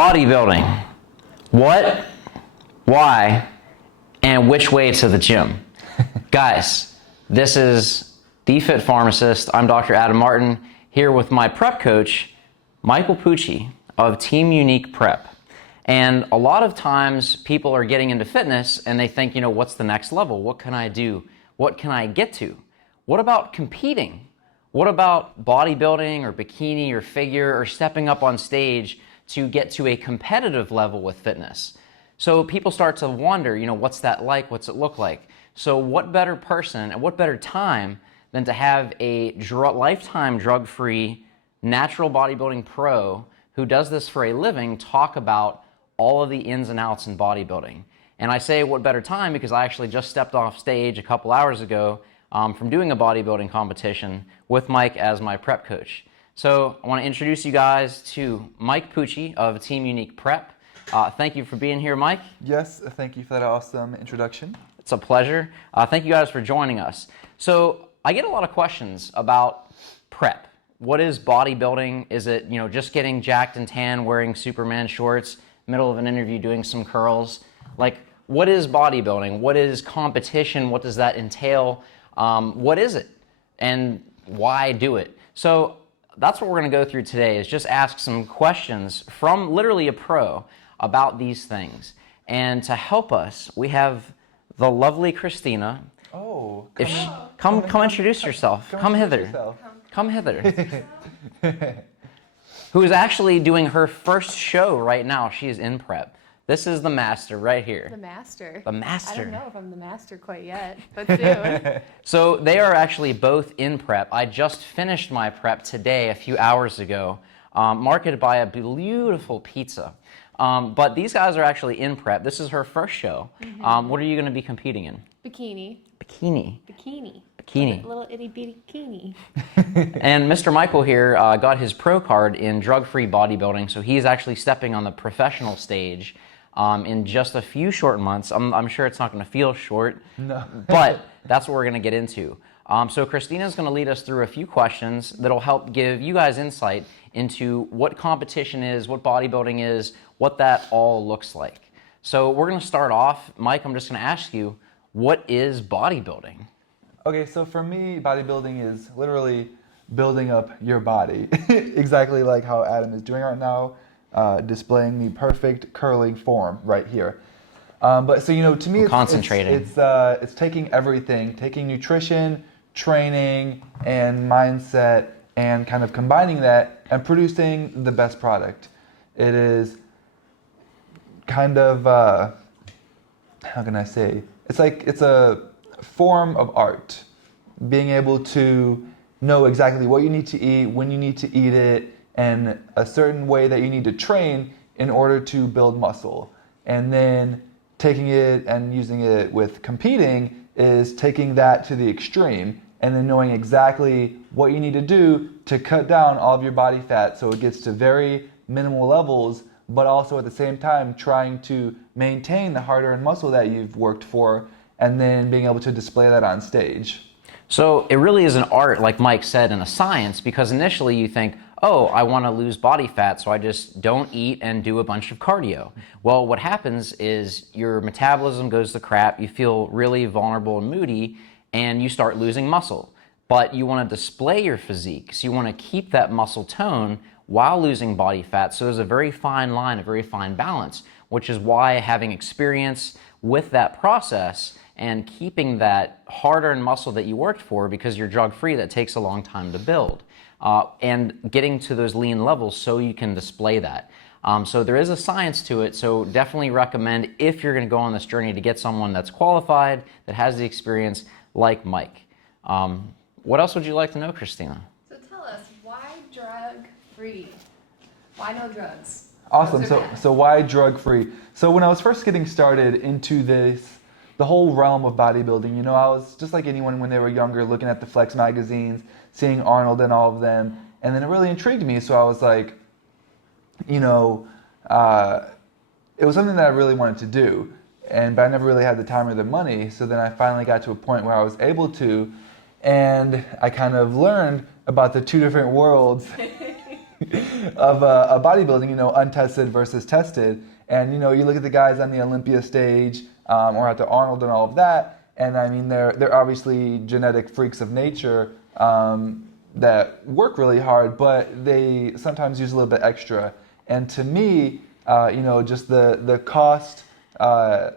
Bodybuilding. What, why, and which way to the gym? Guys, this is The Fit Pharmacist. I'm Dr. Adam Martin, here with my prep coach, Michael Pucci of Team Unique Prep. And a lot of times people are getting into fitness and they think, what's the next level? What can I do? What can I get to? What about competing? What about bodybuilding or bikini or figure or stepping up on stage to get to a competitive level with fitness? So people start to wonder, what's that like? What's it look like? So what better person and what better time than to have a lifetime drug-free natural bodybuilding pro who does this for a living talk about all of the ins and outs in bodybuilding. And I say what better time because I actually just stepped off stage a couple hours ago from doing a bodybuilding competition with Mike as my prep coach. So I want to introduce you guys to Mike Pucci of Team Unique Prep. Thank you for being here, Mike. Yes, thank you for that awesome introduction. It's a pleasure. Thank you guys for joining us. So I get a lot of questions about prep. What is bodybuilding? Is it, just getting jacked and tan, wearing Superman shorts, middle of an interview doing some curls? Like, what is bodybuilding? What is competition? What does that entail? What is it? And why do it? So that's what we're going to go through today, is just ask some questions from literally a pro about these things. And to help us, we have the lovely Christina. Oh, come introduce yourself. Come hither. Come hither. Who is actually doing her first show right now. She is in prep. This is the master right here. The master. The master. I don't know if I'm the master quite yet, but soon. So they are actually both in prep. I just finished my prep today, a few hours ago, marketed by a beautiful pizza. But these guys are actually in prep. This is her first show. Mm-hmm. What are you going to be competing in? Bikini. Bikini. Bikini. Bikini. Little itty bitty bikini. And Mr. Michael here got his pro card in drug-free bodybuilding, so he's actually stepping on the professional stage in just a few short months. I'm sure it's not going to feel short, No. but that's what we're going to get into. So Christina's going to lead us through a few questions that'll help give you guys insight into what competition is, what bodybuilding is, what that all looks like. So we're going to start off. Mike, I'm just going to ask you, what is bodybuilding? Okay, so for me, bodybuilding is literally building up your body, exactly like how Adam is doing right now, displaying the perfect curling form right here. But so to me, it's taking everything, taking nutrition, training, and mindset, and kind of combining that and producing the best product. It is kind of how can I say? It's a form of art, being able to know exactly what you need to eat, when you need to eat it, and a certain way that you need to train in order to build muscle. And then taking it and using it with competing is taking that to the extreme and then knowing exactly what you need to do to cut down all of your body fat so it gets to very minimal levels, but also at the same time trying to maintain the hard-earned muscle that you've worked for and then being able to display that on stage. So it really is an art, like Mike said, and a science, because initially you think, oh, I want to lose body fat, so I just don't eat and do a bunch of cardio. Well, what happens is your metabolism goes to crap, you feel really vulnerable and moody, and you start losing muscle. But you want to display your physique, so you want to keep that muscle tone while losing body fat. So there's a very fine line, a very fine balance, which is why having experience with that process and keeping that hard-earned muscle that you worked for, because you're drug-free, that takes a long time to build. And getting to those lean levels so you can display that. So there is a science to it, so definitely recommend, if you're going to go on this journey, to get someone that's qualified, that has the experience, like Mike. What else would you like to know, Christina? So tell us, why drug-free? Why no drugs? Awesome. So why drug-free? So when I was first getting started into the whole realm of bodybuilding, I was just like anyone when they were younger, looking at the Flex magazines, seeing Arnold and all of them, and then it really intrigued me. So I was like, it was something that I really wanted to do, but I never really had the time or the money. So then I finally got to a point where I was able to, and I kind of learned about the two different worlds of bodybuilding, untested versus tested. And, you look at the guys on the Olympia stage or at the Arnold and all of that, and I mean, they're obviously genetic freaks of nature that work really hard, but they sometimes use a little bit extra. And to me, just the cost and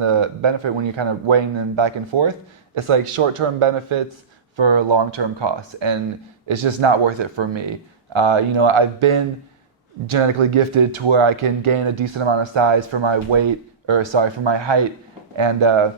the benefit when you're kind of weighing them back and forth, it's like short-term benefits for long-term costs, and it's just not worth it for me. I've been genetically gifted to where I can gain a decent amount of size for my for my height, and I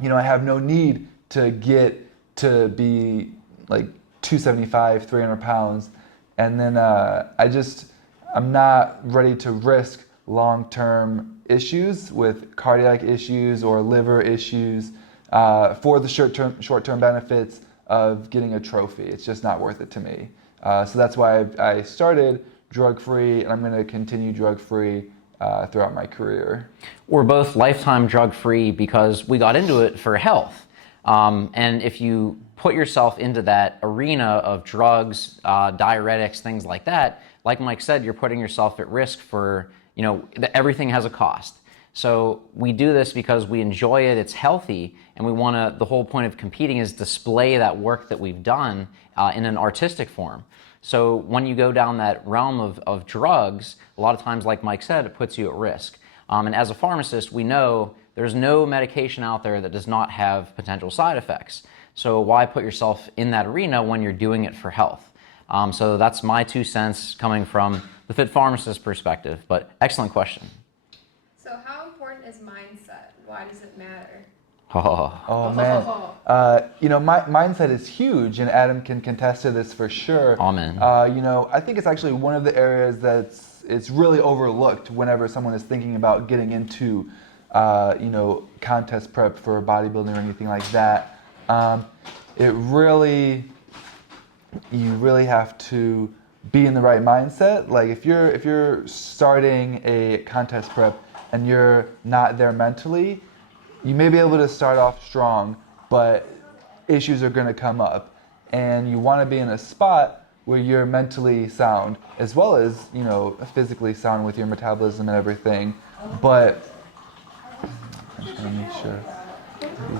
have no need to get to be like 275, 300 pounds, and then I'm not ready to risk long-term issues with cardiac issues or liver issues for the short-term benefits of getting a trophy. It's just not worth it to me. So that's why I started drug-free, and I'm going to continue drug-free throughout my career. We're both lifetime drug-free because we got into it for health. And if you put yourself into that arena of drugs, diuretics, things like that, like Mike said, you're putting yourself at risk for, everything has a cost. So we do this because we enjoy it, it's healthy, and we want to, the whole point of competing is display that work that we've done in an artistic form. So when you go down that realm of drugs, a lot of times, like Mike said, it puts you at risk. And as a pharmacist, we know there's no medication out there that does not have potential side effects. So why put yourself in that arena when you're doing it for health? So that's my 2 cents coming from the fit pharmacist perspective, but excellent question. So how important is mindset? Why does it matter? Oh man, my mindset is huge, and Adam can contest to this for sure. Amen. I think it's actually one of the areas it's really overlooked whenever someone is thinking about getting into, contest prep for bodybuilding or anything like that. You really have to be in the right mindset. Like if you're starting a contest prep and you're not there mentally, you may be able to start off strong, but issues are going to come up, and you want to be in a spot where you're mentally sound as well as physically sound with your metabolism and everything. But I'm just going to make sure.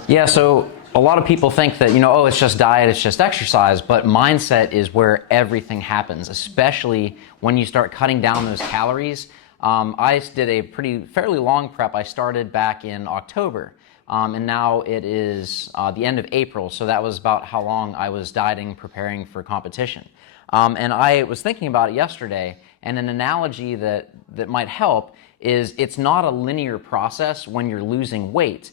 Yeah, so a lot of people think that, it's just diet, it's just exercise, but mindset is where everything happens, especially when you start cutting down those calories. I did a fairly long prep. I started back in October, and now it is the end of April, so that was about how long I was dieting, preparing for competition. And I was thinking about it yesterday, and an analogy that might help is it's not a linear process when you're losing weight.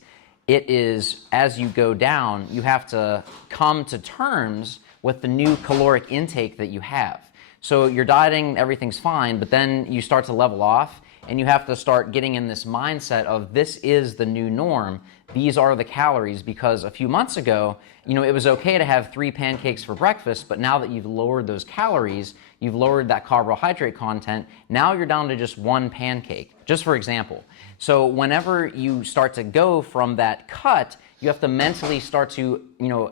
It is, as you go down, you have to come to terms with the new caloric intake that you have. So you're dieting, everything's fine, but then you start to level off, and you have to start getting in this mindset of this is the new norm. These are the calories, because a few months ago, it was okay to have 3 pancakes for breakfast, but now that you've lowered those calories, you've lowered that carbohydrate content, now you're down to just 1 pancake, just for example. So whenever you start to go from that cut, you have to mentally start to,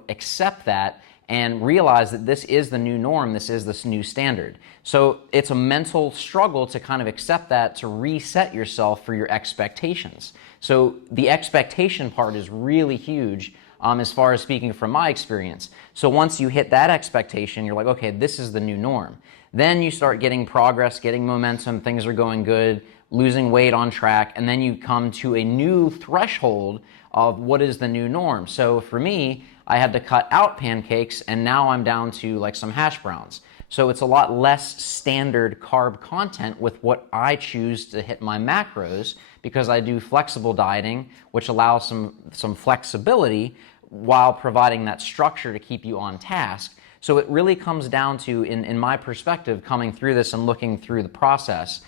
accept that and realize that this is the new norm, this is this new standard. So it's a mental struggle to kind of accept that, to reset yourself for your expectations. So the expectation part is really huge as far as speaking from my experience. So once you hit that expectation, you're like, okay, this is the new norm. Then you start getting progress, getting momentum, things are going good, losing weight on track, and then you come to a new threshold of what is the new norm. So for me, I had to cut out pancakes, and now I'm down to like some hash browns. So it's a lot less standard carb content with what I choose to hit my macros, because I do flexible dieting, which allows some flexibility while providing that structure to keep you on task. So it really comes down to, in my perspective, coming through this and looking through the process,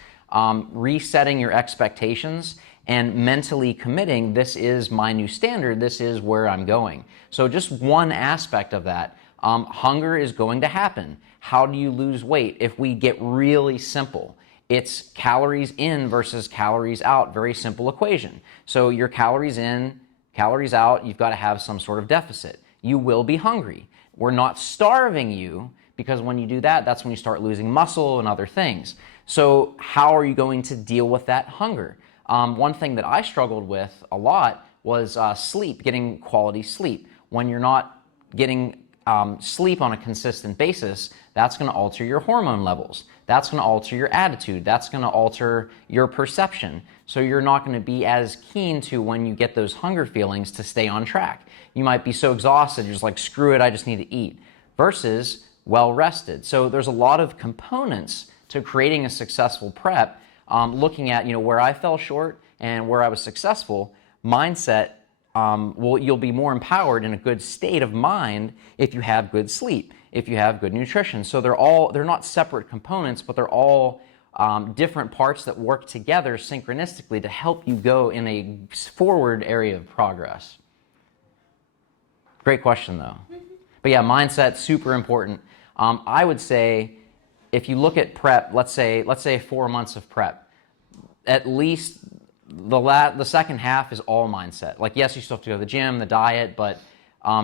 resetting your expectations and mentally committing, this is my new standard, this is where I'm going. So just one aspect of that, hunger is going to happen. How do you lose weight? If we get really simple, it's calories in versus calories out, very simple equation. So your calories in, calories out, you've got to have some sort of deficit. You will be hungry. We're not starving you, because when you do that, that's when you start losing muscle and other things. So how are you going to deal with that hunger? One thing that I struggled with a lot was sleep, getting quality sleep. When you're not getting sleep on a consistent basis, that's going to alter your hormone levels. That's going to alter your attitude. That's going to alter your perception. So you're not going to be as keen to, when you get those hunger feelings, to stay on track. You might be so exhausted, you're just like, screw it, I just need to eat, versus well rested. So there's a lot of components to creating a successful prep. Looking at where I fell short and where I was successful, mindset. You'll be more empowered in a good state of mind if you have good sleep, if you have good nutrition. So they're not separate components, but they're all different parts that work together synchronistically to help you go in a forward area of progress. Great question, though. But yeah, mindset, super important. I would say if you look at prep, let's say 4 months of prep, at least the second half is all mindset. Like, yes, you still have to go to the gym, the diet, but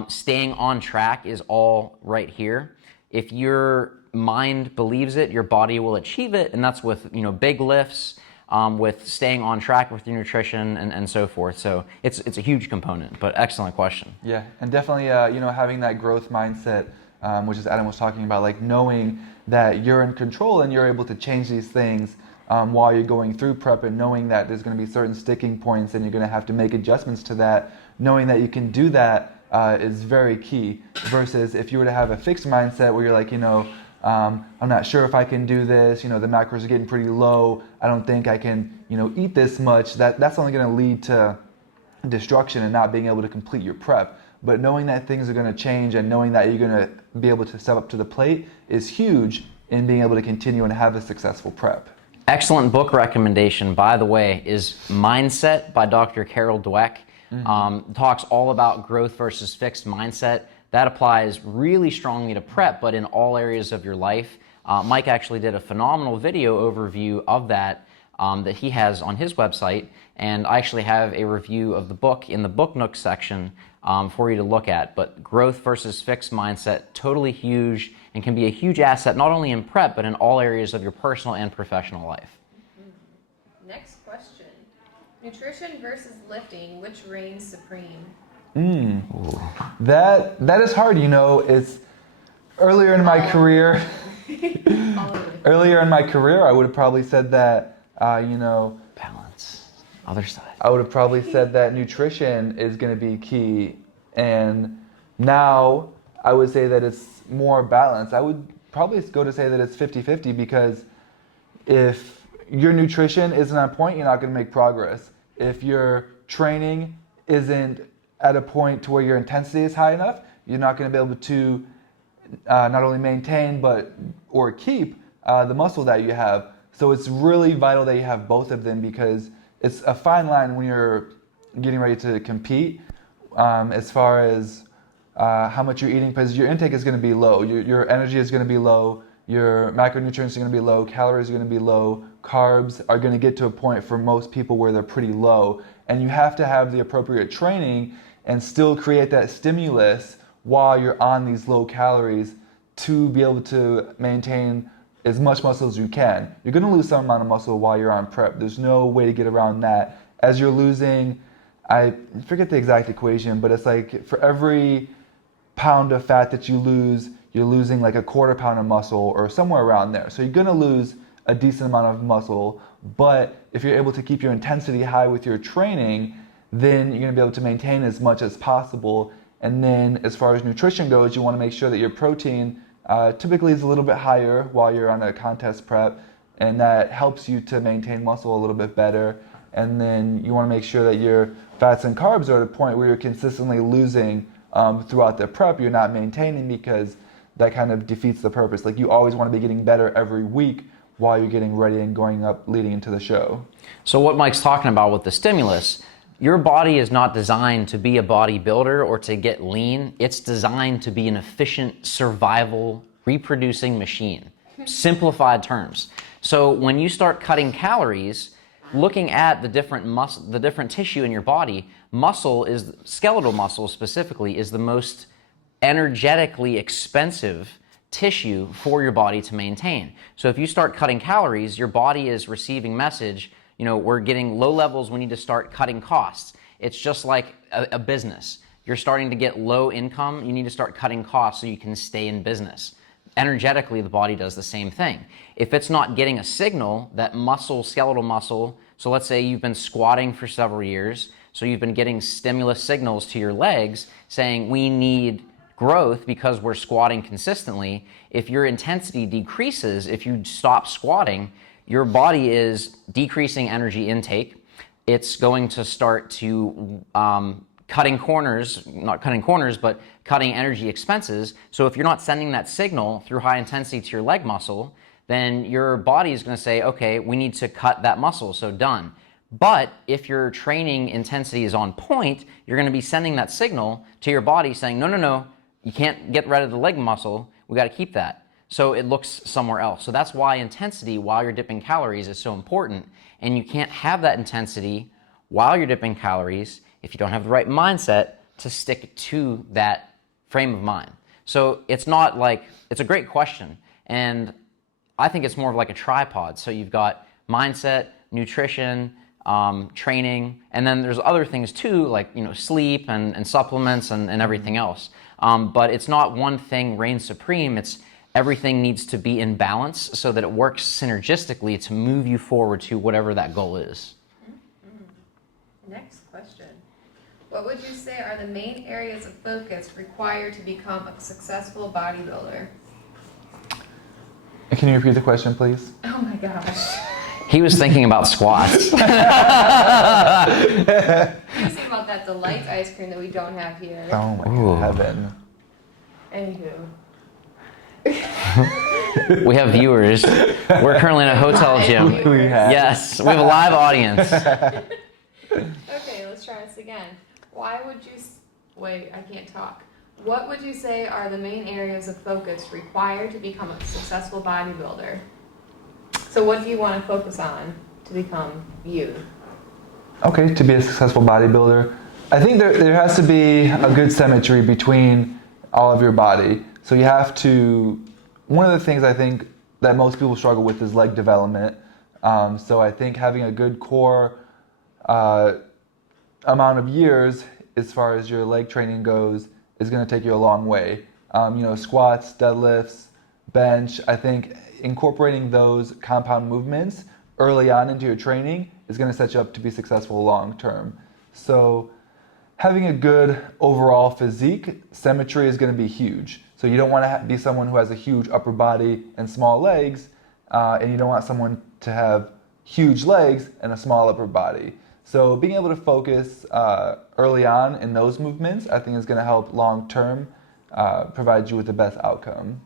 staying on track is all right here. If your mind believes it, your body will achieve it, and that's with big lifts, with staying on track with your nutrition and so forth. So it's a huge component, but excellent question. Yeah, and definitely having that growth mindset, which is Adam was talking about, like knowing that you're in control and you're able to change these things while you're going through prep, and knowing that there's going to be certain sticking points and you're going to have to make adjustments to that. Knowing that you can do that is very key, versus if you were to have a fixed mindset where you're like, I'm not sure if I can do this, the macros are getting pretty low, I don't think I can, eat this much, that's only going to lead to destruction and not being able to complete your prep. But knowing that things are going to change and knowing that you're going to be able to step up to the plate is huge in being able to continue and have a successful prep. Excellent book recommendation, by the way, is Mindset by Dr. Carol Dweck. Talks all about growth versus fixed mindset. That applies really strongly to prep, but in all areas of your life. Mike actually did a phenomenal video overview of that that he has on his website, and I actually have a review of the book in the Book Nook section for you to look at. But growth versus fixed mindset, totally huge, and can be a huge asset not only in prep, but in all areas of your personal and professional life. Next question. Nutrition versus lifting, which reigns supreme? That is hard, it's earlier in my career. Earlier in my career, I would have probably said that, Balance. Other side. I would have probably said that nutrition is going to be key. And now I would say that it's more balanced. I would probably go to say that it's 50-50, because if your nutrition isn't on point, you're not going to make progress. If your training isn't at a point to where your intensity is high enough, you're not going to be able to not only maintain or keep the muscle that you have. So it's really vital that you have both of them, because it's a fine line when you're getting ready to compete as far as how much you're eating, because your intake is going to be low, your energy is going to be low, your macronutrients are going to be low, calories are going to be low, carbs are going to get to a point for most people where they're pretty low, and you have to have the appropriate training and still create that stimulus while you're on these low calories to be able to maintain as much muscle as you can. You're going to lose some amount of muscle while you're on prep. There's no way to get around that. As you're losing, I forget the exact equation, but it's like for every pound of fat that you lose, you're losing like a quarter pound of muscle or somewhere around there. So you're going to lose a decent amount of muscle, but if you're able to keep your intensity high with your training, then you're going to be able to maintain as much as possible. And then as far as nutrition goes, you want to make sure that your protein typically is a little bit higher while you're on a contest prep, and that helps you to maintain muscle a little bit better. And then you want to make sure that your fats and carbs are at a point where you're consistently losing throughout the prep. You're not maintaining, because that kind of defeats the purpose. Like, you always want to be getting better every week while you're getting ready and going up leading into the show. So what Mike's talking about with the stimulus, your body is not designed to be a bodybuilder or to get lean. It's designed to be an efficient, survival, reproducing machine. Simplified terms. So when you start cutting calories, looking at the different tissue in your body, skeletal muscle specifically, is the most energetically expensive tissue for your body to maintain. So if you start cutting calories, your body is receiving message, we're getting low levels, we need to start cutting costs. It's just like a business. You're starting to get low income, you need to start cutting costs so you can stay in business. Energetically, the body does the same thing. If it's not getting a signal that muscle, skeletal muscle, so let's say you've been squatting for several years, so you've been getting stimulus signals to your legs saying we need growth because we're squatting consistently. If your intensity decreases, if you stop squatting, your body is decreasing energy intake. It's going to start to cutting corners, not cutting corners, but cutting energy expenses. So if you're not sending that signal through high intensity to your leg muscle, then your body is going to say, okay, we need to cut that muscle, so done. But if your training intensity is on point, you're going to be sending that signal to your body saying, no, you can't get rid of the leg muscle, we got to keep that. So it looks somewhere else. So that's why intensity while you're dipping calories is so important. And you can't have that intensity while you're dipping calories if you don't have the right mindset to stick to that frame of mind. So it's not like, it's a great question. And I think it's more of like a tripod. So you've got mindset, nutrition, training, and then there's other things too, like sleep and supplements and everything else. But it's not one thing reigns supreme. It's everything needs to be in balance so that it works synergistically to move you forward to whatever that goal is. Next question. What would you say are the main areas of focus required to become a successful bodybuilder? Can you repeat the question, please? Oh my gosh. He was thinking about squats. He's thinking about that Delight ice cream that we don't have here. Oh my God, heaven. Anywho. We have viewers. We're currently in a hotel gym. Yes, we have a live audience. Okay, let's try this again. Wait, I can't talk. What would you say are the main areas of focus required to become a successful bodybuilder? So what do you want to focus on to become you? Okay, to be a successful bodybuilder, I think there has to be a good symmetry between all of your body. So you have to, one of the things I think that most people struggle with is leg development. So I think having a good core amount of years as far as your leg training goes is going to take you a long way. Squats, deadlifts, bench, I think incorporating those compound movements early on into your training is going to set you up to be successful long term. So having a good overall physique, symmetry is going to be huge. So you don't want to be someone who has a huge upper body and small legs, and you don't want someone to have huge legs and a small upper body. So being able to focus early on in those movements, I think is going to help long term provide you with the best outcome.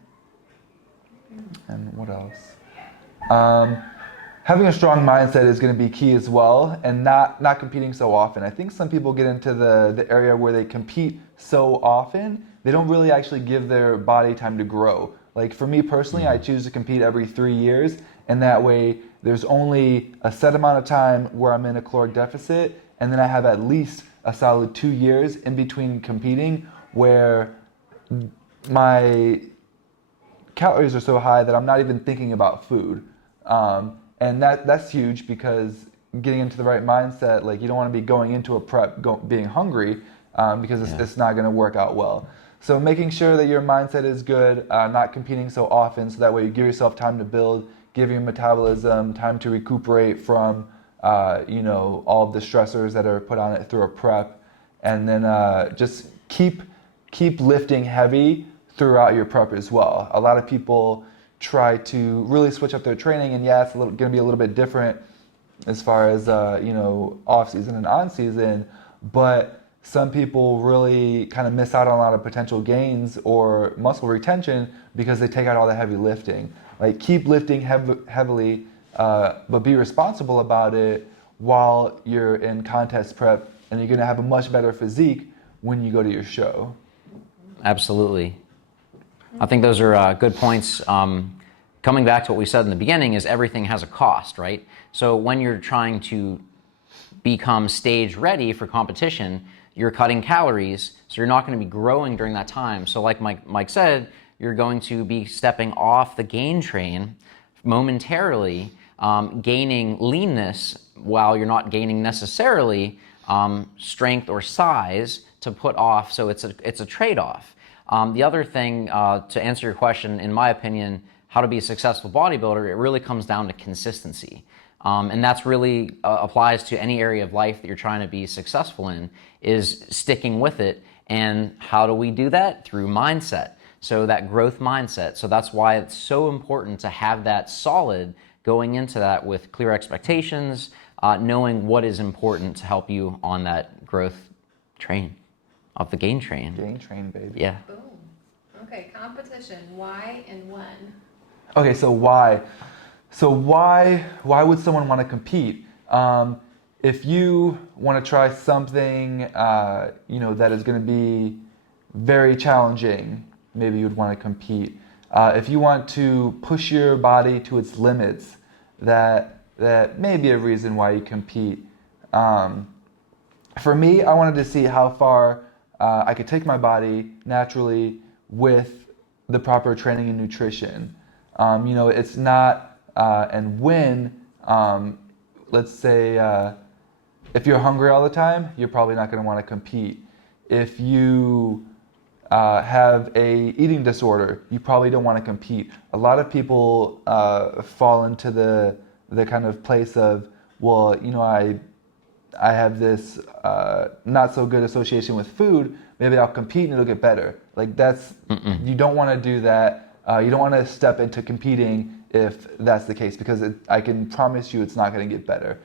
And what else? Having a strong mindset is going to be key as well, and not competing so often. I think some people get into the area where they compete so often, they don't really actually give their body time to grow. Like for me personally, I choose to compete every 3 years, and that way there's only a set amount of time where I'm in a caloric deficit, and then I have at least a solid 2 years in between competing where my calories are so high that I'm not even thinking about food. And that's huge because getting into the right mindset, like you don't want to be going into a prep being hungry because it's not going to work out well. So making sure that your mindset is good, not competing so often, so that way you give yourself time to build, give your metabolism time to recuperate from all of the stressors that are put on it through a prep, and then just keep lifting heavy throughout your prep as well. A lot of people try to really switch up their training, and it's going to be a little bit different as far as off season and on season, but some people really kind of miss out on a lot of potential gains or muscle retention because they take out all the heavy lifting. Like keep lifting heavily, but be responsible about it while you're in contest prep, and you're going to have a much better physique when you go to your show. Absolutely. I think those are good points. Coming back to what we said in the beginning is everything has a cost, right? So when you're trying to become stage ready for competition, you're cutting calories, so you're not going to be growing during that time. So like Mike said, you're going to be stepping off the gain train momentarily, gaining leanness while you're not gaining necessarily strength or size to put off. So it's a trade-off. The other thing, to answer your question, in my opinion, how to be a successful bodybuilder, it really comes down to consistency. And that's really applies to any area of life that you're trying to be successful in, is sticking with it. And how do we do that? Through mindset. So that growth mindset. So that's why it's so important to have that solid going into that with clear expectations, knowing what is important to help you on that growth train, of the gain train. Gain train, baby. Yeah. Boom. Okay, competition. Why and when? Okay, so why? So why would someone want to compete? If you want to try something, that is going to be very challenging, maybe you'd want to compete. If you want to push your body to its limits, that may be a reason why you compete. For me, I wanted to see how far I could take my body naturally with the proper training and nutrition. It's not, and when, let's say, if you're hungry all the time, you're probably not going to want to compete. If you have a eating disorder, you probably don't want to compete. A lot of people fall into the kind of place of, well, I have this not so good association with food, maybe I'll compete and it'll get better. Like you don't want to do that. You don't want to step into competing if that's the case, because I can promise you it's not going to get better.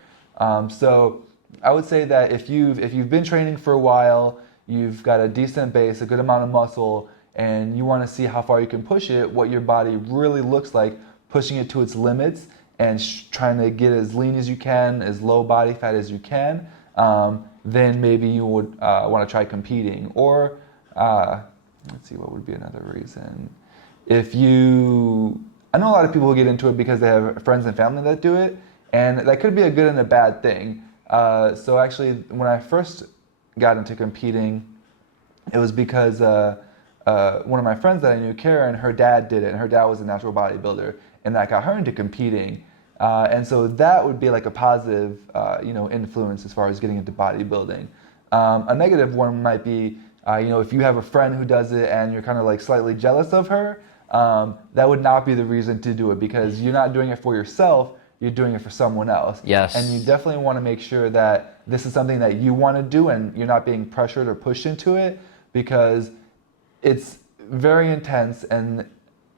So I would say that if you've been training for a while, you've got a decent base, a good amount of muscle, and you want to see how far you can push it, what your body really looks like, pushing it to its limits, and trying to get as lean as you can, as low body fat as you can, then maybe you would want to try competing. Or, let's see, what would be another reason? I know a lot of people who get into it because they have friends and family that do it, and that could be a good and a bad thing. So actually, when I first got into competing, it was because one of my friends that I knew, Karen, her dad did it, and her dad was a natural bodybuilder, and that got her into competing. And so that would be like a positive, influence as far as getting into bodybuilding. A negative one might be, if you have a friend who does it and you're kind of like slightly jealous of her, that would not be the reason to do it, because you're not doing it for yourself, you're doing it for someone else. Yes. And you definitely want to make sure that this is something that you want to do and you're not being pressured or pushed into it, because it's very intense and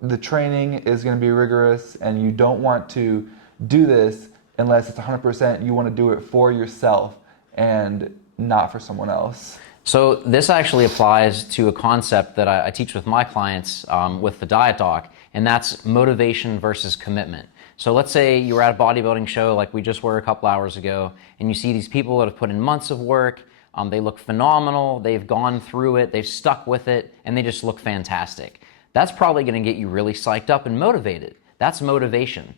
the training is going to be rigorous, and you don't want to do this unless it's 100% you want to do it for yourself and not for someone else. So this actually applies to a concept that I teach with my clients with the Diet Doc, and that's motivation versus commitment. So let's say you were at a bodybuilding show like we just were a couple hours ago, and you see these people that have put in months of work, they look phenomenal, they've gone through it, they've stuck with it, and they just look fantastic. That's probably going to get you really psyched up and motivated. That's motivation.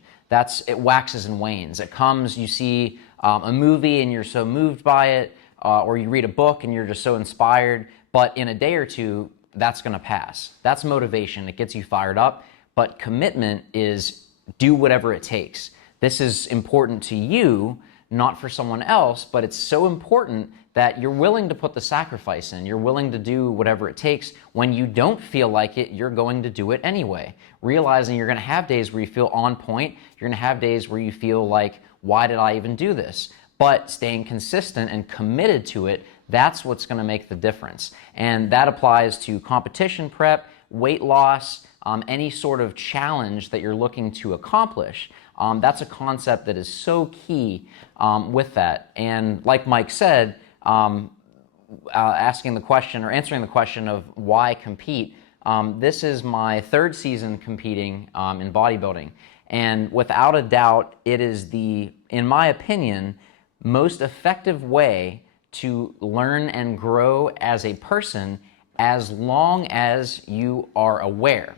It waxes and wanes. It comes, you see a movie and you're so moved by it, or you read a book and you're just so inspired, but in a day or two, that's going to pass. That's motivation. It gets you fired up, but commitment is do whatever it takes. This is important to you, not for someone else, but it's so important that you're willing to put the sacrifice in. You're willing to do whatever it takes. When you don't feel like it, you're going to do it anyway. Realizing you're going to have days where you feel on point. You're going to have days where you feel like, why did I even do this? But staying consistent and committed to it, that's what's going to make the difference. And that applies to competition prep, weight loss, any sort of challenge that you're looking to accomplish. That's a concept that is so key with that. And like Mike said, answering the question of why compete, this is my third season competing in bodybuilding. And without a doubt, it is in my opinion, most effective way to learn and grow as a person, as long as you are aware.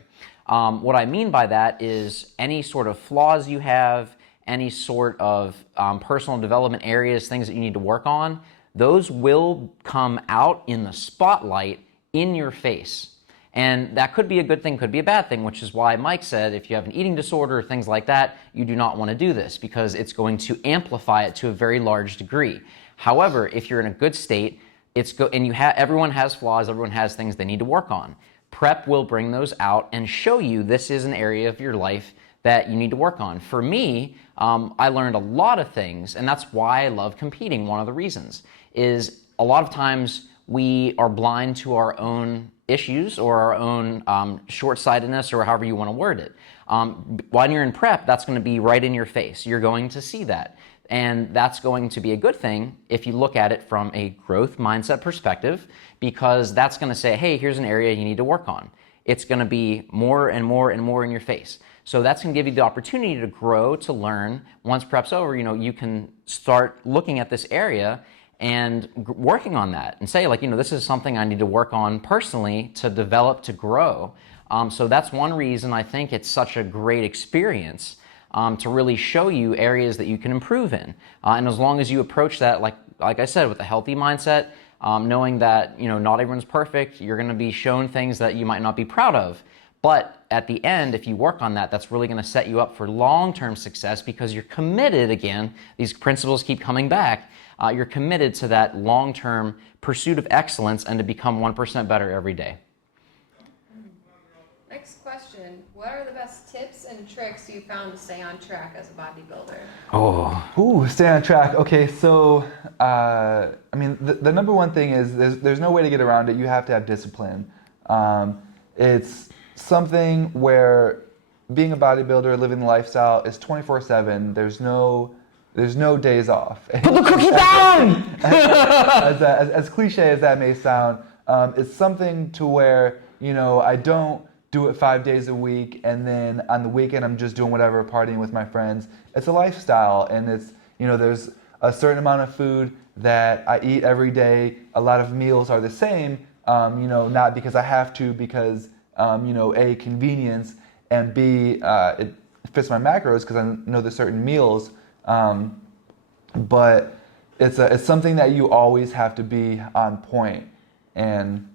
What I mean by that is any sort of flaws you have, any sort of personal development areas, things that you need to work on, those will come out in the spotlight in your face. And that could be a good thing, could be a bad thing, which is why Mike said if you have an eating disorder or things like that, you do not want to do this because it's going to amplify it to a very large degree. However, if you're in a good state, everyone has flaws, everyone has things they need to work on. Prep will bring those out and show you this is an area of your life that you need to work on. For me, I learned a lot of things, and that's why I love competing. One of the reasons is a lot of times we are blind to our own issues or our own short-sightedness, or however you want to word it. When you're in prep, that's going to be right in your face. You're going to see that. And that's going to be a good thing if you look at it from a growth mindset perspective, because that's going to say, hey, here's an area you need to work on. It's going to be more and more and more in your face. So that's going to give you the opportunity to grow, to learn. Once prep's over, you can start looking at this area and working on that and say, like, this is something I need to work on personally to develop, to grow. So that's one reason I think it's such a great experience. To really show you areas that you can improve in. And as long as you approach that, like I said, with a healthy mindset, knowing that not everyone's perfect, you're going to be shown things that you might not be proud of. But at the end, if you work on that, that's really going to set you up for long-term success because you're committed, again, these principles keep coming back, you're committed to that long-term pursuit of excellence and to become 1% better every day. Next question. What are the best tips and tricks you found to stay on track as a bodybuilder? Stay on track. Okay, so, the number one thing is there's no way to get around it. You have to have discipline. It's something where being a bodybuilder, living the lifestyle is 24/7. There's no days off. Put the cookie down! as cliche as that may sound, it's something to where, I don't do it 5 days a week, and then on the weekend I'm just doing whatever, partying with my friends. It's a lifestyle, and it's, there's a certain amount of food that I eat every day. A lot of meals are the same, not because I have to, because, A, convenience, and B, it fits my macros because I know there's certain meals, but it's something that you always have to be on point, and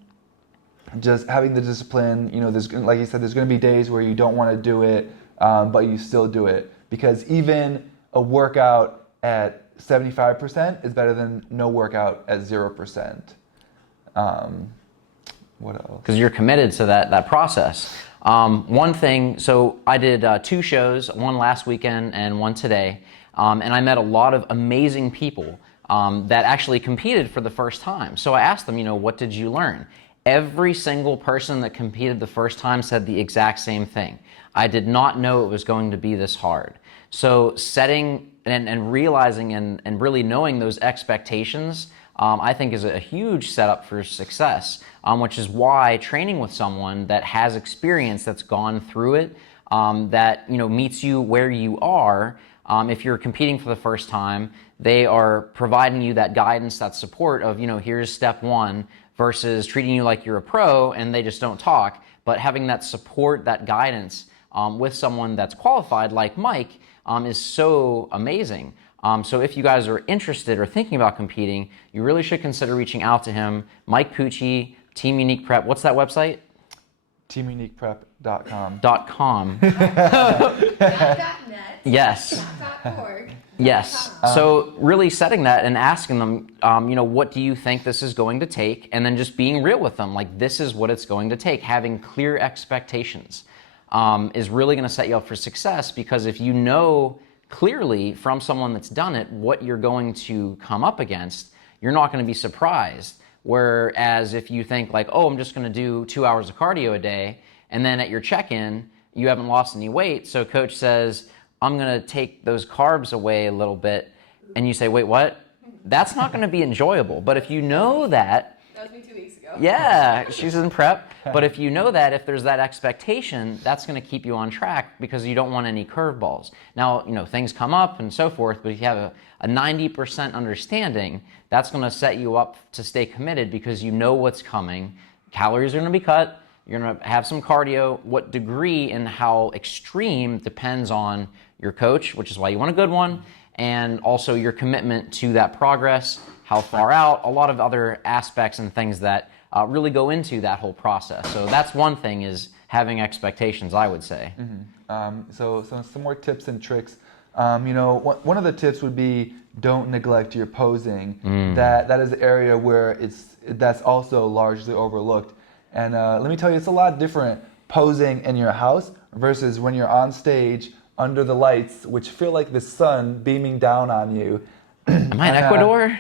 just having the discipline, there's, like you said, there's going to be days where you don't want to do it, but you still do it. Because even a workout at 75% is better than no workout at 0%. What else? Because you're committed to that process. One thing, so I did 2 shows, one last weekend and one today, and I met a lot of amazing people that actually competed for the first time. So I asked them, what did you learn? Every single person that competed the first time said the exact same thing. I did not know it was going to be this hard. So setting and realizing and really knowing those expectations, I think is a huge setup for success, which is why training with someone that has experience, that's gone through it, that meets you where you are. If you're competing for the first time, they are providing you that guidance, that support of, here's step 1, versus treating you like you're a pro and they just don't talk. But having that support, that guidance with someone that's qualified like Mike is so amazing. So if you guys are interested or thinking about competing, you really should consider reaching out to him. Mike Pucci, Team Unique Prep. What's that website? TeamUniquePrep.com. .com. Not .net. Yes. Not .org. Yes. So really setting that and asking them, what do you think this is going to take? And then just being real with them, like, this is what it's going to take. Having clear expectations is really going to set you up for success, because if you know clearly from someone that's done it what you're going to come up against, you're not going to be surprised. Whereas if you think like, I'm just going to do 2 hours of cardio a day, and then at your check-in, you haven't lost any weight, so coach says, I'm going to take those carbs away a little bit, and you say, wait, what? That's not going to be enjoyable. But if you know that, That was me 2 weeks ago. yeah, she's in prep. But if you know that, if there's that expectation, that's going to keep you on track, because you don't want any curveballs. Now, things come up and so forth, but if you have a 90% understanding, that's going to set you up to stay committed, because you know what's coming. Calories are going to be cut. You're going to have some cardio. What degree and how extreme depends on your coach, which is why you want a good one, and also your commitment to that progress, how far out, a lot of other aspects and things that really go into that whole process. So that's one thing, is having expectations, I would say. So some more tips and tricks. One of the tips would be, don't neglect your posing. That is the area where that's also largely overlooked. And let me tell you, it's a lot different posing in your house versus when you're on stage under the lights, which feel like the sun beaming down on you. Am I in Ecuador?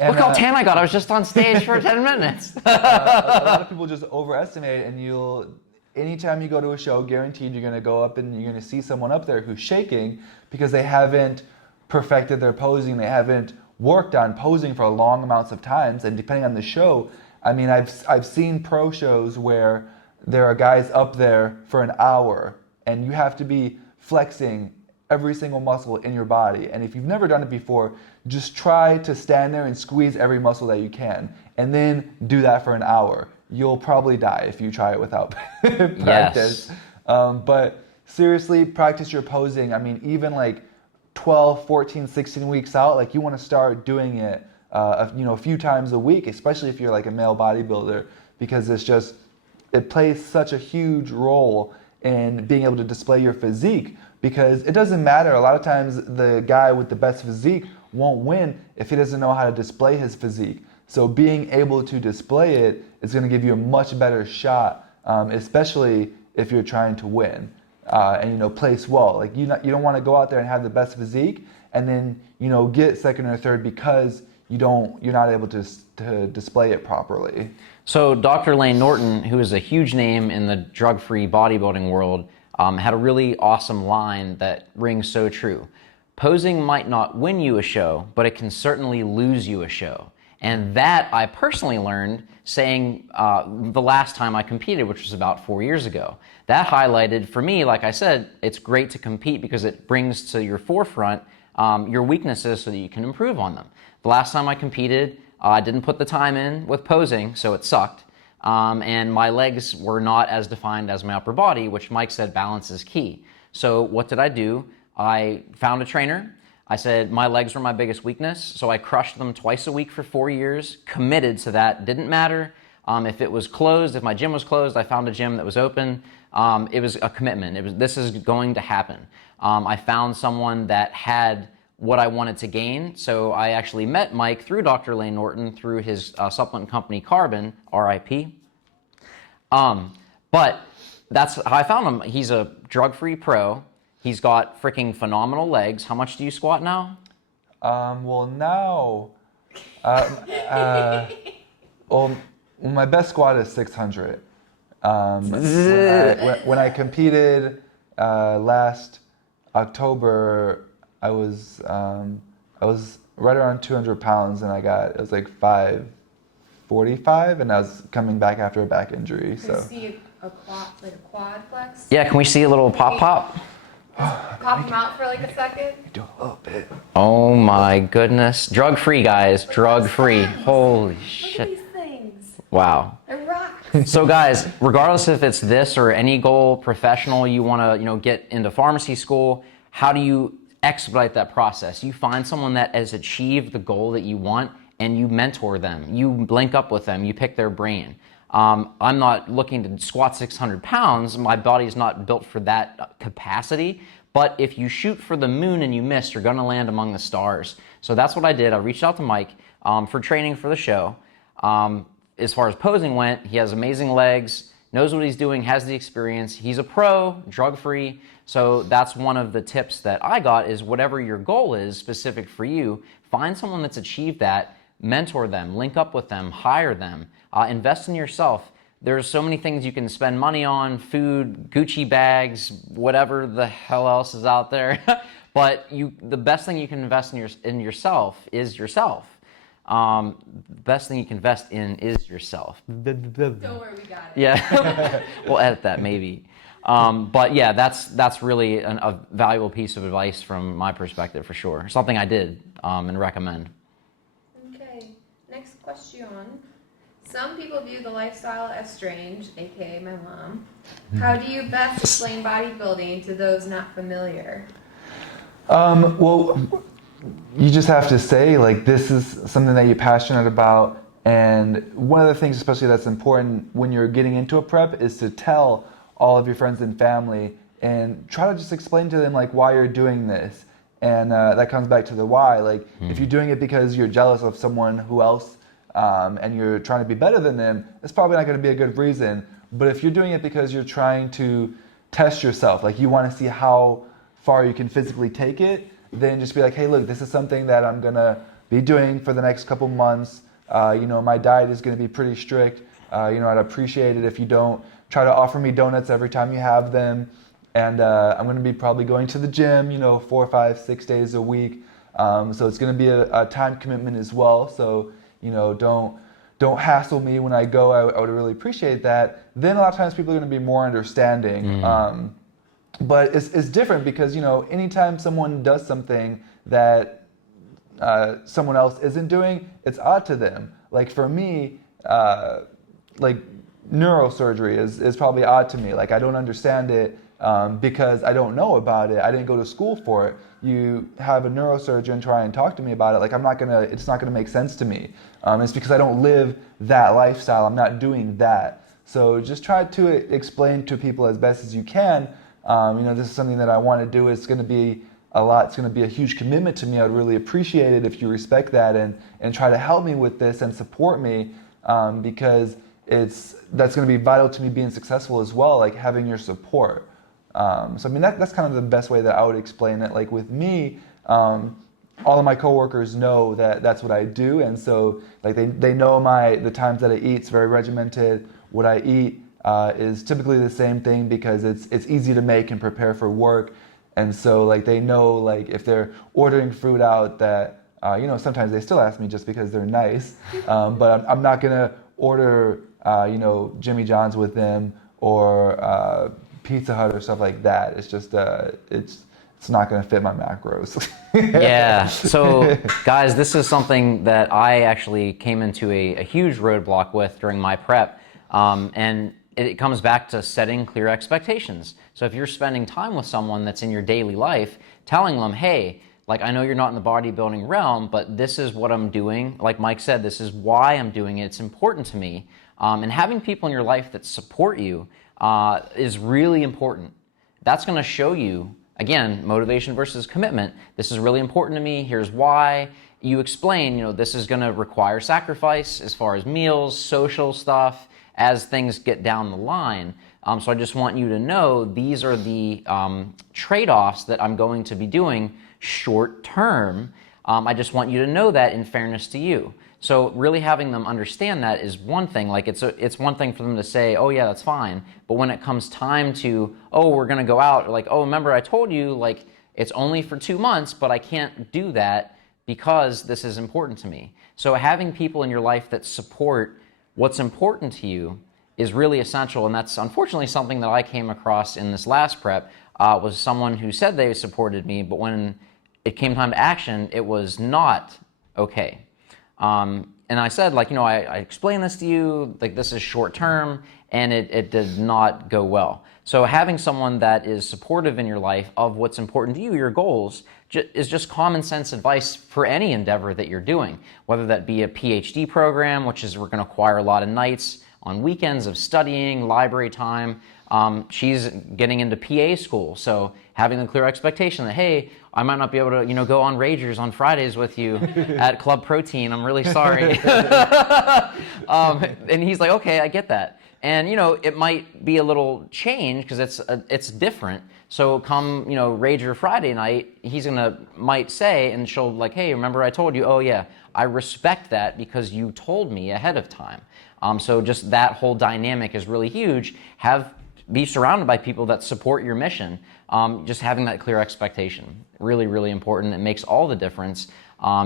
Look how tan I got. I was just on stage for 10 minutes. A lot of people just overestimate it, and anytime you go to a show, guaranteed you're going to go up and you're going to see someone up there who's shaking because they haven't perfected their posing. They haven't worked on posing for long amounts of times. And depending on the show, I mean, I've seen pro shows where there are guys up there for an hour, and you have to be flexing every single muscle in your body. And if you've never done it before, just try to stand there and squeeze every muscle that you can, and then do that for an hour. You'll probably die if you try it without practice. Yes. But seriously, practice your posing. I mean, even like 12, 14, 16 weeks out, like you want to start doing it a few times a week, especially if you're like a male bodybuilder, because it plays such a huge role in being able to display your physique. Because it doesn't matter, a lot of times the guy with the best physique won't win if he doesn't know how to display his physique. So being able to display it is going to give you a much better shot, especially if you're trying to win and place well. Like you don't want to go out there and have the best physique and then get second or third because you're not able to display it properly. So Dr. Layne Norton, who is a huge name in the drug-free bodybuilding world, had a really awesome line that rings so true. Posing might not win you a show, but it can certainly lose you a show. And that I personally learned saying the last time I competed, which was about 4 years ago. That highlighted for me, like I said, it's great to compete because it brings to your forefront your weaknesses so that you can improve on them. The last time I competed, I didn't put the time in with posing, so it sucked. And my legs were not as defined as my upper body, which Mike said balance is key. So what did I do? I found a trainer. I said my legs were my biggest weakness, so I crushed them twice a week for 4 years, committed to that. Didn't matter if it was closed, if my gym was closed, I found a gym that was open. It was a commitment. This is going to happen. I found someone that had what I wanted to gain. So I actually met Mike through Dr. Layne Norton through his supplement company Carbon, RIP. But that's how I found him. He's a drug-free pro. He's got freaking phenomenal legs. How much do you squat now? Now, my best squat is 600. When I competed last October, I was right around 200 pounds, and it was like 545, and I was coming back after a back injury. Can you see a quad flex? Yeah, can we see a little pop? Pop them out for like a second. Do a little bit. Oh my goodness. Drug-free, guys. Drug-free. Holy shit. Look at these things. Wow. They're rocks. So guys, regardless if it's this or any goal, professional, you want to get into pharmacy school, how do you expedite that process? You find someone that has achieved the goal that you want and you mentor them. You link up with them. You pick their brain. I'm not looking to squat 600 pounds. My body's not built for that capacity. But if you shoot for the moon and you miss, you're going to land among the stars. So that's what I did. I reached out to Mike for training for the show. As far as posing went, he has amazing legs, knows what he's doing, has the experience. He's a pro, drug-free. So that's one of the tips that I got is whatever your goal is specific for you, find someone that's achieved that, mentor them, link up with them, hire them, invest in yourself. There's so many things you can spend money on, food, Gucci bags, whatever the hell else is out there. But the best thing you can invest in yourself is yourself. The best thing you can invest in is yourself. Don't worry, we got it. Yeah, we'll edit that maybe. But yeah, that's really a valuable piece of advice from my perspective for sure. Something I did and recommend. Okay, next question. Some people view the lifestyle as strange, aka my mom. How do you best explain bodybuilding to those not familiar? Well, you just have to say, like, this is something that you're passionate about, And one of the things especially that's important when you're getting into a prep is to tell all of your friends and family and try to just explain to them like why you're doing this. And that comes back to the why. Like if you're doing it because you're jealous of someone who else and you're trying to be better than them, it's probably not going to be a good reason. But if you're doing it because you're trying to test yourself, like you want to see how far you can physically take it, then just be like, hey, look, this is something that I'm going to be doing for the next couple months. My diet is going to be pretty strict. I'd appreciate it if you don't try to offer me donuts every time you have them. And I'm going to be probably going to the gym, 4, 5, 6 days a week. So it's going to be a time commitment as well. So, don't hassle me when I go. I would really appreciate that. Then a lot of times people are going to be more understanding. But it's different because, anytime someone does something that someone else isn't doing, it's odd to them. Like for me, like neurosurgery is probably odd to me. Like I don't understand it because I don't know about it. I didn't go to school for it. You have a neurosurgeon try and talk to me about it. Like it's not gonna make sense to me. It's because I don't live that lifestyle. I'm not doing that. So just try to explain to people as best as you can. This is something that I want to do. It's going to be a lot. It's going to be a huge commitment to me. I'd really appreciate it if you respect that and try to help me with this and support me because that's going to be vital to me being successful as well, like having your support. That's kind of the best way that I would explain it. Like with me, all of my coworkers know that that's what I do, and so like they know the times that I eat. It's very regimented. What I eat is typically the same thing because it's easy to make and prepare for work, and so like they know like if they're ordering food out that sometimes they still ask me just because they're nice, but I'm not gonna order Jimmy John's with them or Pizza Hut or stuff like that. It's just it's not going to fit my macros. Yeah. So, guys, this is something that I actually came into a huge roadblock with during my prep, and it comes back to setting clear expectations. So, if you're spending time with someone that's in your daily life, telling them, "Hey, like I know you're not in the bodybuilding realm, but this is what I'm doing. Like Mike said, this is why I'm doing it. It's important to me." And having people in your life that support you is really important. That's going to show you, again, motivation versus commitment. This is really important to me. Here's why. You explain, this is going to require sacrifice as far as meals, social stuff, as things get down the line. So I just want you to know these are the trade-offs that I'm going to be doing short term. I just want you to know that in fairness to you. So really having them understand that is one thing. Like it's one thing for them to say, oh yeah, that's fine. But when it comes time to, oh, we're gonna go out, like, oh, remember I told you like it's only for 2 months, but I can't do that because this is important to me. So having people in your life that support what's important to you is really essential. And that's unfortunately something that I came across in this last prep, was someone who said they supported me, but when it came time to action, it was not okay. And I said, like, I explained this to you, like this is short term, and it did not go well. So having someone that is supportive in your life of what's important to you, your goals, is just common sense advice for any endeavor that you're doing, whether that be a PhD program, which is we're going to acquire a lot of nights on weekends of studying, library time. She's getting into PA school, so having the clear expectation that, hey, I might not be able to, go on Ragers on Fridays with you at Club Protein. I'm really sorry. And he's like, okay, I get that. And, it might be a little change because it's different. So come, Rager Friday night, he's might say, and she'll like, hey, remember I told you? Oh yeah, I respect that because you told me ahead of time. So just that whole dynamic is really huge. Be surrounded by people that support your mission. Just having that clear expectation, really, really important. It makes all the difference.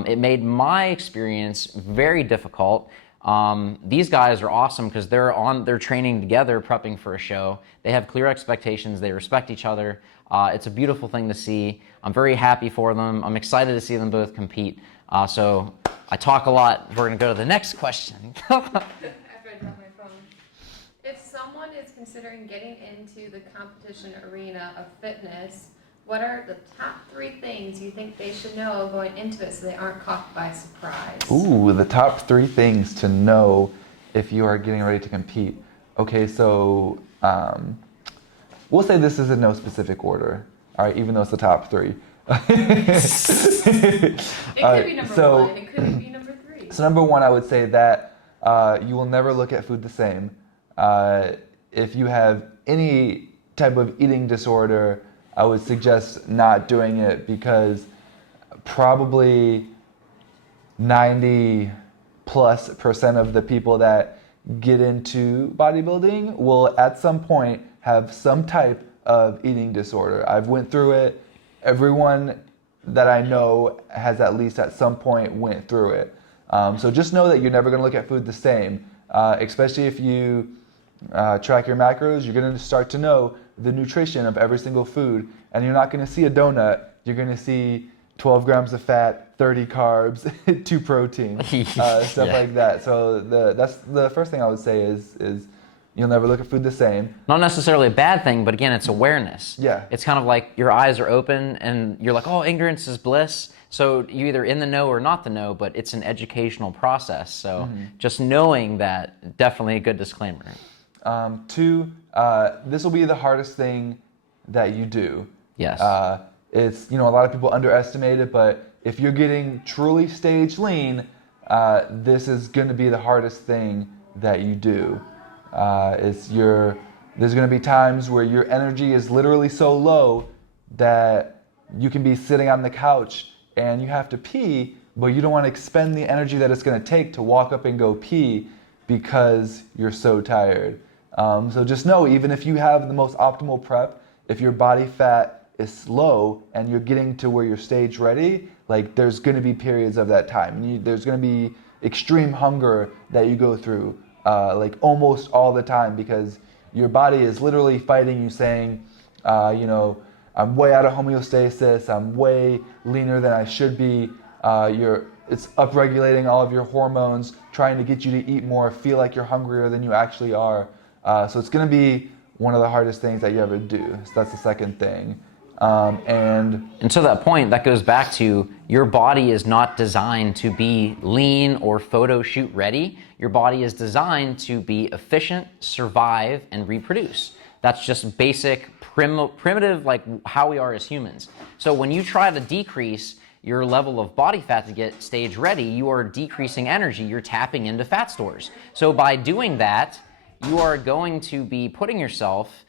It made my experience very difficult. These guys are awesome because they're training together, prepping for a show. They have clear expectations. They respect each other. It's a beautiful thing to see. I'm very happy for them. I'm excited to see them both compete. So I talk a lot. We're gonna go to the next question. If someone is considering getting into the competition arena of fitness, What are the top 3 things you think they should know going into it so they aren't caught by surprise? Ooh, the top 3 things to know if you are getting ready to compete. Okay, so we'll say this is in no specific order. All right, even though it's the top 3. It could be number 1. It could be number 3. So number 1, I would say that you will never look at food the same. If you have any type of eating disorder, I would suggest not doing it, because probably 90+% of the people that get into bodybuilding will at some point have some type of eating disorder. I've went through it. Everyone that I know has at least at some point went through it. So just know that you're never going to look at food the same, especially if you track your macros. You're going to start to know the nutrition of every single food, and you're not going to see a donut. You're going to see 12 grams of fat, 30 carbs, 2 protein, stuff like that. So that's the first thing I would say is you'll never look at food the same. Not necessarily a bad thing, but again, it's awareness. Yeah. It's kind of like your eyes are open and you're like, oh, ignorance is bliss. So you're either in the know or not the know, but it's an educational process. So just knowing that, definitely a good disclaimer. 2, this will be the hardest thing that you do. Yes. It's, a lot of people underestimate it, but if you're getting truly stage lean, this is going to be the hardest thing that you do. There's going to be times where your energy is literally so low that you can be sitting on the couch and you have to pee, but you don't want to expend the energy that it's going to take to walk up and go pee because you're so tired. So just know, even if you have the most optimal prep, if your body fat is low and you're getting to where you're stage ready, like there's going to be periods of that time. There's going to be extreme hunger that you go through, like almost all the time, because your body is literally fighting you, saying, I'm way out of homeostasis, I'm way leaner than I should be. It's upregulating all of your hormones, trying to get you to eat more, feel like you're hungrier than you actually are. So it's going to be one of the hardest things that you ever do. So that's the second thing. And to that point, that goes back to your body is not designed to be lean or photo shoot ready. Your body is designed to be efficient, survive, and reproduce. That's just basic, primitive, like how we are as humans. So when you try to decrease your level of body fat to get stage ready, you are decreasing energy. You're tapping into fat stores. So by doing that, you are going to be putting yourself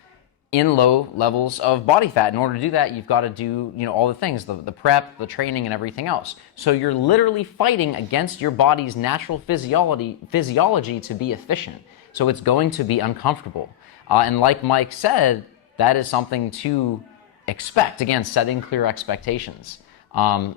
in low levels of body fat. In order to do that, you've got to do, all the things, the prep, the training, and everything else. So you're literally fighting against your body's natural physiology to be efficient. So it's going to be uncomfortable. And like Mike said, that is something to expect. Again, setting clear expectations. And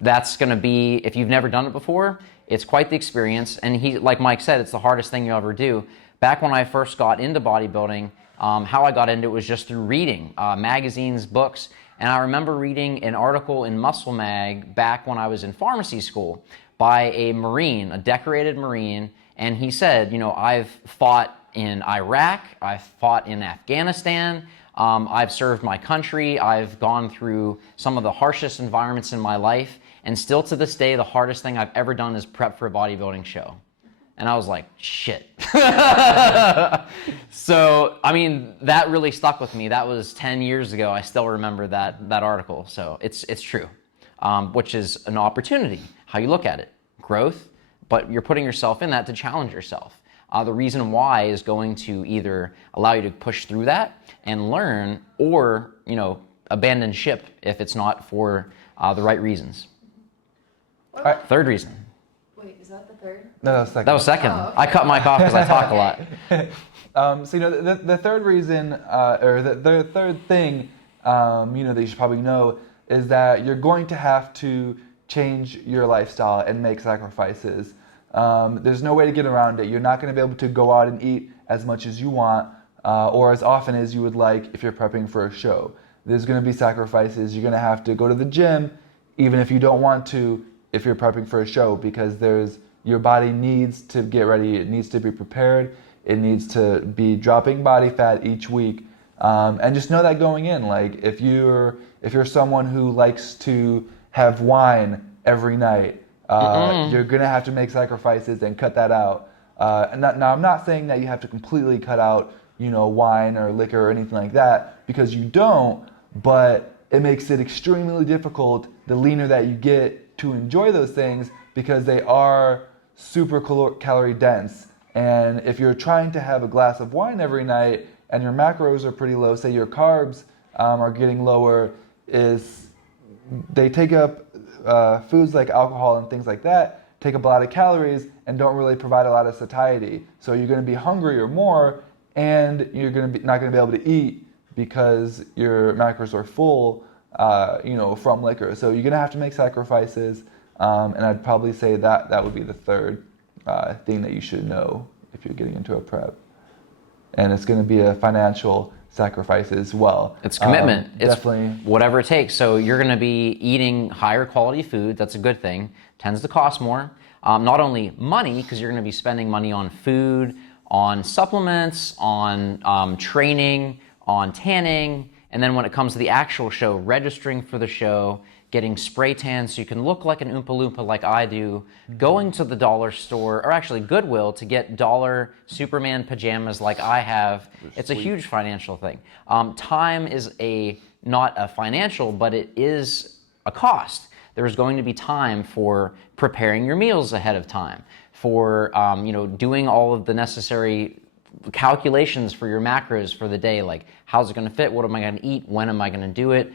that's going to be, if you've never done it before, it's quite the experience. And like Mike said, it's the hardest thing you'll ever do. Back when I first got into bodybuilding, how I got into it was just through reading magazines, books. And I remember reading an article in Muscle Mag back when I was in pharmacy school by a Marine, a decorated Marine. And he said, I've fought in Iraq, I've fought in Afghanistan, I've served my country, I've gone through some of the harshest environments in my life, and still to this day, the hardest thing I've ever done is prep for a bodybuilding show. And I was like, shit. So, that really stuck with me. That was 10 years ago. I still remember that article. So it's true, which is an opportunity, how you look at it, growth, but you're putting yourself in that to challenge yourself. The reason why is going to either allow you to push through that and learn, or, abandon ship if it's not for the right reasons. Third reason. Wait, is that the third? No, that was second. That was second. Oh, okay. I cut Mike off because I talk a lot. So the third reason, or the third thing, that you should probably know is that you're going to have to change your lifestyle and make sacrifices. There's no way to get around it. You're not going to be able to go out and eat as much as you want, or as often as you would like if you're prepping for a show. There's going to be sacrifices. You're going to have to go to the gym, even if you don't want to, if you're prepping for a show, because your body needs to get ready. It needs to be prepared. It needs to be dropping body fat each week. And just know that going in, like if you're someone who likes to have wine every night, you're gonna have to make sacrifices and cut that out. Now I'm not saying that you have to completely cut out, wine or liquor or anything like that, because you don't, but it makes it extremely difficult the leaner that you get to enjoy those things, because they are super calorie dense. And if you're trying to have a glass of wine every night and your macros are pretty low, say your carbs are getting lower, they take up foods like alcohol and things like that, take up a lot of calories and don't really provide a lot of satiety. So you're going to be hungrier more, and you're not going to be able to eat because your macros are full, from liquor. So you're going to have to make sacrifices, and I'd probably say that would be the third thing that you should know if you're getting into a prep. And it's going to be a financial sacrifice as well. It's commitment. It's definitely whatever it takes. So you're going to be eating higher quality food. That's a good thing. Tends to cost more. Not only money, because you're going to be spending money on food, on supplements, on training, on tanning, and then when it comes to the actual show, registering for the show, getting spray tan so you can look like an Oompa Loompa like I do, going to the dollar store, or actually Goodwill, to get dollar Superman pajamas like I have. It's a huge financial thing. Time is not a financial, but it is a cost. There's going to be time for preparing your meals ahead of time, for doing all of the necessary calculations for your macros for the day, like how's it going to fit, what am I going to eat, when am I going to do it,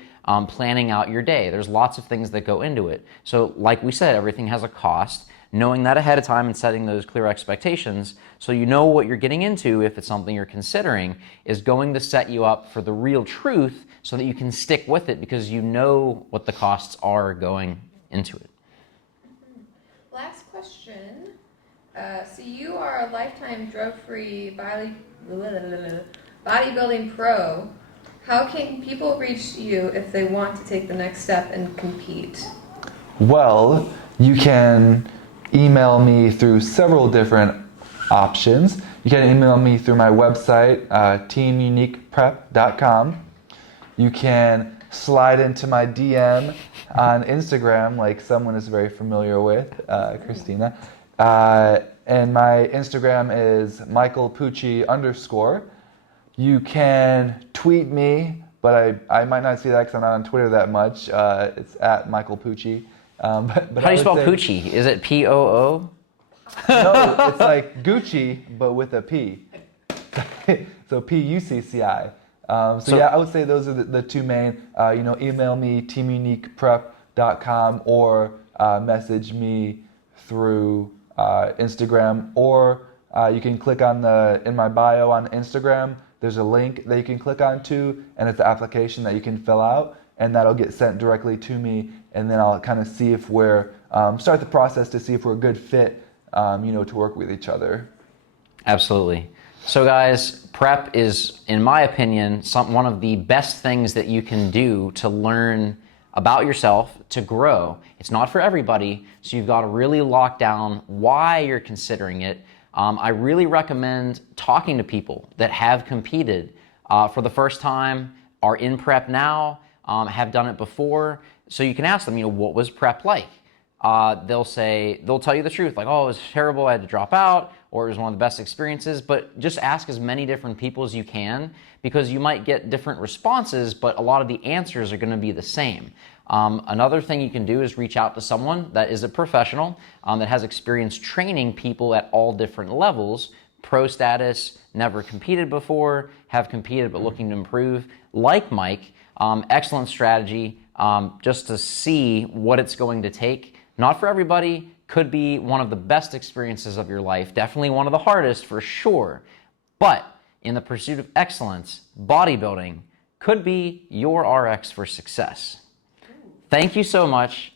planning out your day. There's lots of things that go into it. So like we said, everything has a cost. Knowing that ahead of time and setting those clear expectations so you know what you're getting into, if it's something you're considering, is going to set you up for the real truth so that you can stick with it, because you know what the costs are going into it. Last question. So you are a lifetime drug-free bodybuilding pro. How can people reach you if they want to take the next step and compete? Well, you can email me through several different options. You can email me through my website, teamuniqueprep.com. You can slide into my DM on Instagram, like someone is very familiar with, Christina. And my Instagram is michaelpucci_. You can tweet me, but I might not see that because I'm not on Twitter that much. It's at michaelpucci. But How do you spell Poochie? Is it P-O-O? No, it's like Gucci, but with a P. So P-U-C-C-I. So yeah, I would say those are the two main. Email me, teamuniqueprep.com, or message me through Instagram, or you can click on in my bio on Instagram, there's a link that you can click on to, and it's an application that you can fill out, and that'll get sent directly to me, and then I'll kind of see if we're, start the process to see if we're a good fit, to work with each other. Absolutely. So guys, prep is, in my opinion, one of the best things that you can do to learn about yourself, to grow. It's not for everybody, so you've got to really lock down why you're considering it. I really recommend talking to people that have competed for the first time, are in prep now, have done it before, so you can ask them, what was prep like? They'll tell you the truth, like, oh, it was terrible, I had to drop out, or it was one of the best experiences. But just ask as many different people as you can, because you might get different responses, but a lot of the answers are going to be the same. Another thing you can do is reach out to someone that is a professional, that has experience training people at all different levels, pro status, never competed before, have competed but looking to improve, like Mike. Excellent strategy, just to see what it's going to take. Not for everybody, could be one of the best experiences of your life, definitely one of the hardest for sure, but in the pursuit of excellence, bodybuilding could be your RX for success. Thank you so much,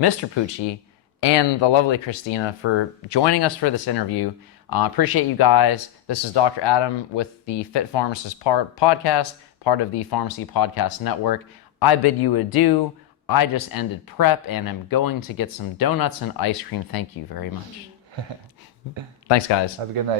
Mr. Pucci and the lovely Christina, for joining us for this interview. Appreciate you guys. This is Dr. Adam with the Fit Pharmacist podcast, part of the Pharmacy Podcast Network. I bid you adieu. I just ended prep and am going to get some donuts and ice cream. Thank you very much. Thanks, guys. Have a good night.